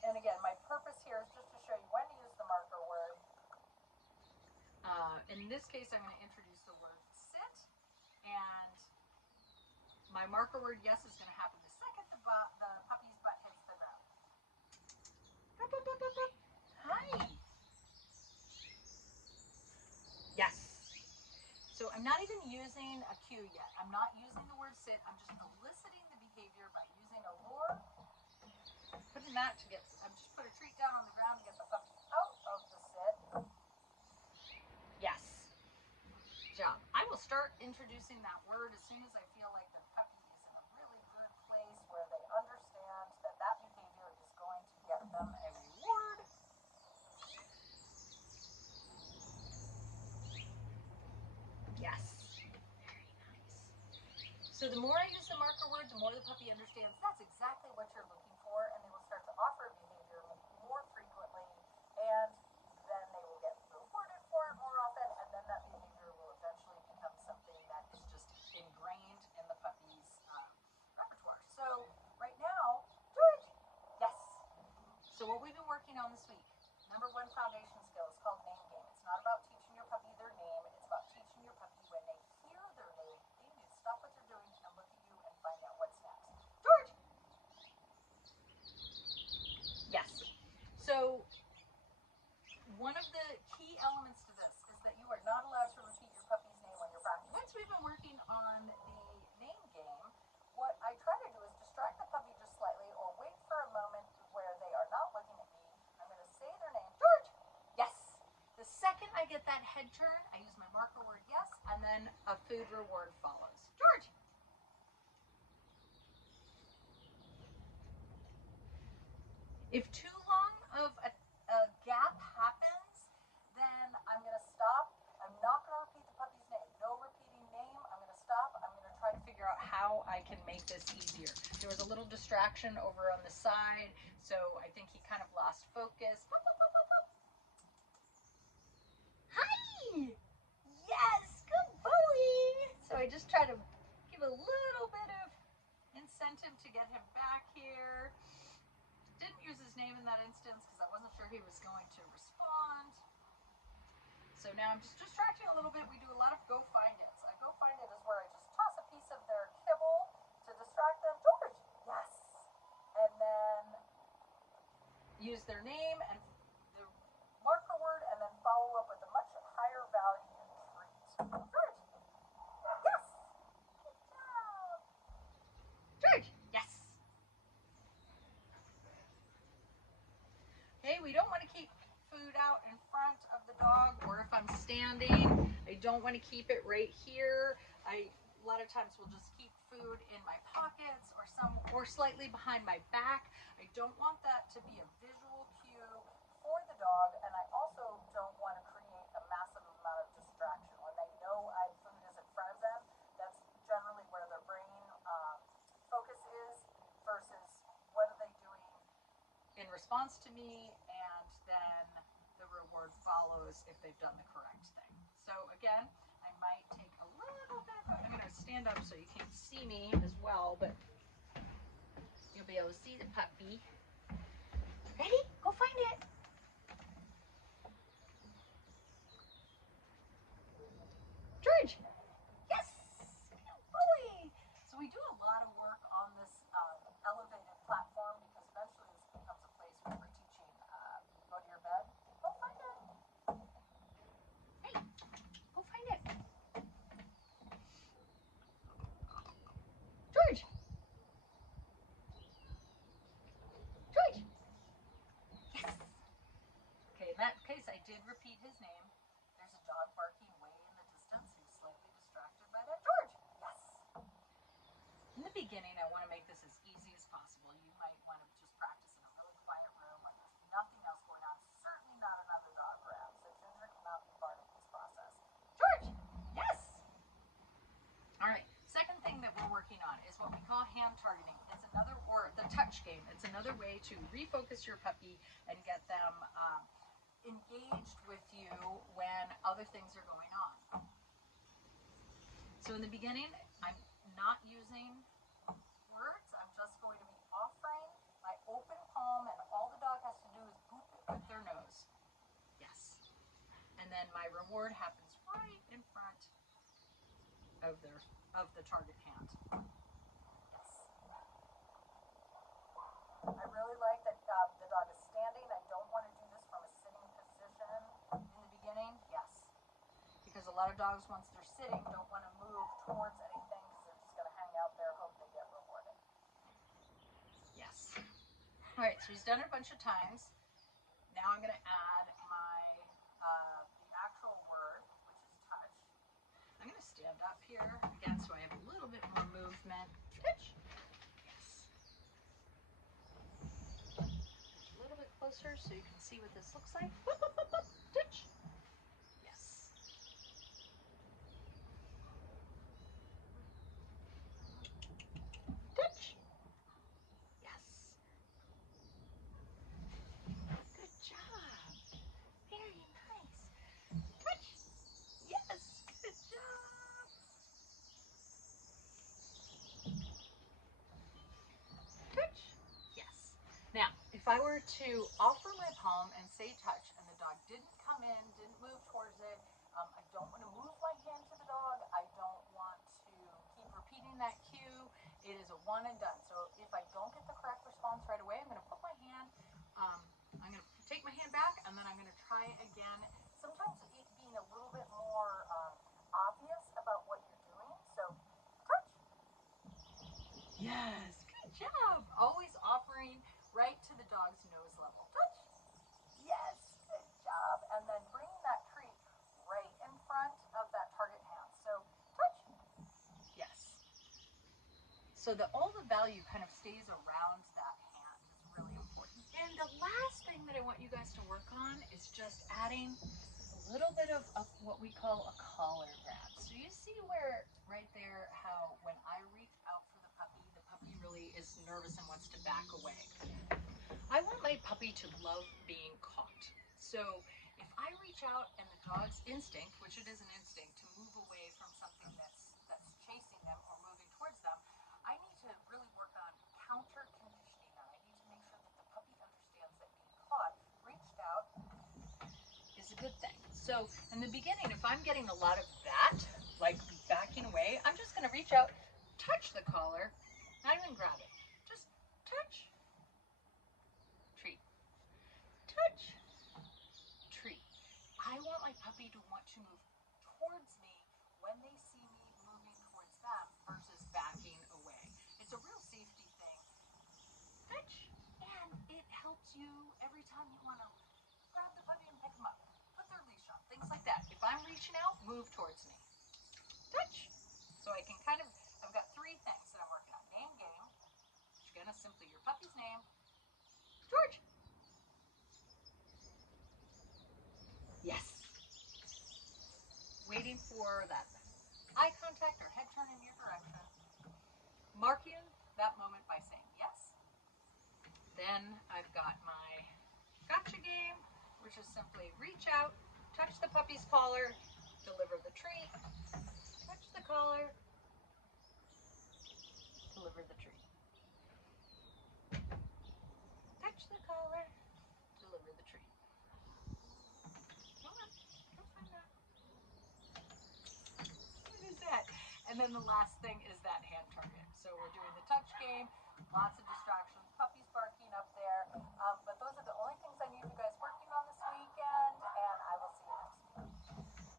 And again, my purpose here is just to show you when to use the marker word. In this case, I'm going to introduce the word sit, and my marker word yes is going to happen the second the puppy's butt hits the ground. Hi. Yes. So I'm not even using a cue yet. I'm not using the word sit. I'm just eliciting the behavior by using a lure. Putting that to get, I'm just put a treat down on the ground to get the puppy out of the sit. Yes. Good job. I will start introducing that word as soon as I feel like the puppy is in a really good place where they understand that that behavior is going to get them a reward. Yes. Very nice. So the more I use the marker word, the more the puppy understands that's exactly what you're looking for, and they will start to offer behavior more frequently, and then they will get rewarded for it more often, and then that behavior will eventually become something that is just ingrained in the puppy's repertoire. So right now, George, yes. So what we've been working on this week, number one foundation skill is called name game. It's not about teaching your puppy their name, it's about teaching your puppy when they hear their name, they need to stop what they're doing and look at you and find out what's next. George! Yes. So one of the key elements to this is that you are not allowed to repeat your puppy's name when you're practicing. Once we've been working on the name game, what I try to do is distract the puppy just slightly or wait for a moment where they are not looking at me. I'm going to say their name. George! Yes. The second I get that head turn, I use my marker word yes, and then a food reward follows. George! If too long of a gap happens, then I'm going to stop. I'm not going to repeat the puppy's name. No repeating name. I'm going to stop. I'm going to try to figure out how I can make this easier. There was a little distraction over on the side, so I think he kind of lost focus. Hi! Yes, good boy! So I just try to give a little bit of incentive to get him back here. Didn't use his name in that instance because I wasn't sure he was going to respond. So now I'm just distracting a little bit. We do a lot of go find it. So go find it is where I just toss a piece of their kibble to distract them. George, yes. And then use their name and the marker word and then follow up with a much higher value treat. George, yes. Good job. George, yes. Hey, we don't want to keep food out in front of the dog, or if I'm standing, I don't want to keep it right here. A lot of times will just keep food in my pockets or slightly behind my back. I don't want that to be a visual cue for the dog, and I also don't want to create a massive amount of distraction. When they know food is in front of them, that's generally where their brain focus is versus what are they doing in response to me, and then the reward follows if they've done the correct thing. So again, I might take a little bit of, I'm going to stand up so you can't see me as well, but you'll be able to see the puppy. Ready? Go find it. George. Yes. Good boy. So we do a lot of work on this elevated platform because eventually this becomes a place where we're teaching go to your bed. Go find it. Hey, go find it. George. George. Yes. Okay, in that case, I did repeat his name. There's a dog barking way in the distance. He was slightly distracted by that. George. Yes. In the beginning, I want to make this as easy as possible. You might want to just practice in a really quiet room where there's nothing else going on. Certainly not another dog around. So Ginger cannot be part of this process. George. Yes. All right. Second thing that we're working on is what we call hand targeting. It's another, or the touch game. It's another way to refocus your puppy and get them engaged with you when other things are going on. So in the beginning, I'm not using words. I'm just going to be offering my open palm, and all the dog then my reward happens right in front of the target hand. Yes. I really like that the dog is standing. I don't want to do this from a sitting position in the beginning. Yes. Because a lot of dogs, once they're sitting, don't want to move towards anything because they're just going to hang out there, hope they get rewarded. Yes. All right, so he's done it a bunch of times. Now I'm going to add my the actual word, which is touch. I'm going to stand up here again so I have a little bit more movement. Touch. Yes. A little bit closer so you can see what this looks like. Touch. Yes. Touch. Yes. Good job. Very nice. Touch. Yes. Good job. Touch. Yes. Now, if I were to offer my palm and say touch and the dog didn't come in, didn't move towards it, I don't want to move my hand to the dog. I don't want to keep repeating that cue. It is a one and done. So if I don't get the correct response right away, I'm going to put my hand, I'm going to take my hand back and then I'm going to try again. Sometimes being a little bit more obvious about what you're doing. So, touch. Yes, good job. Always offering right to the dog's nose level. Touch. Yes, good job. And then bringing that treat right in front of that target hand. So, touch. Yes. So that all the value kind of stays around that hand is really important. And the last thing that I want you guys to work on is just adding a little bit of what we call a collar grab. So you see where right there how when I reach out for the puppy really is nervous and wants to back away. I want my puppy to love being caught. So if I reach out and the dog's instinct, which it is an instinct, to move away from something that's chasing them or moving towards them, I need to really work on counter conditioning that. I need to make sure that the puppy understands that being caught, reached out, is a good thing. So in the beginning, if I'm getting a lot of that, like backing away, I'm just going to reach out, touch the collar, not even grab it. Just touch, treat, touch, treat. I want my puppy to want to move towards me when they see me moving towards them versus backing away. It's a real safety thing. Touch, and it helps you every time you want to grab the puppy and pick them up. Put their leash on, things like that. If I'm reaching out, move towards me. Touch. So I can kind of, I've got three things that I'm working on. Name game, which again is simply your puppy's name. George. Yes. Waiting for that eye contact or head turn in your direction. Marking that moment by saying yes. Then I've got my gotcha game, which is simply reach out, touch the puppy's collar, deliver the treat, touch the collar, deliver the treat. Touch the collar, deliver the treat. Come on, go find that. What is that? And then the last thing is that hand target. So we're doing the touch game, lots of distractions.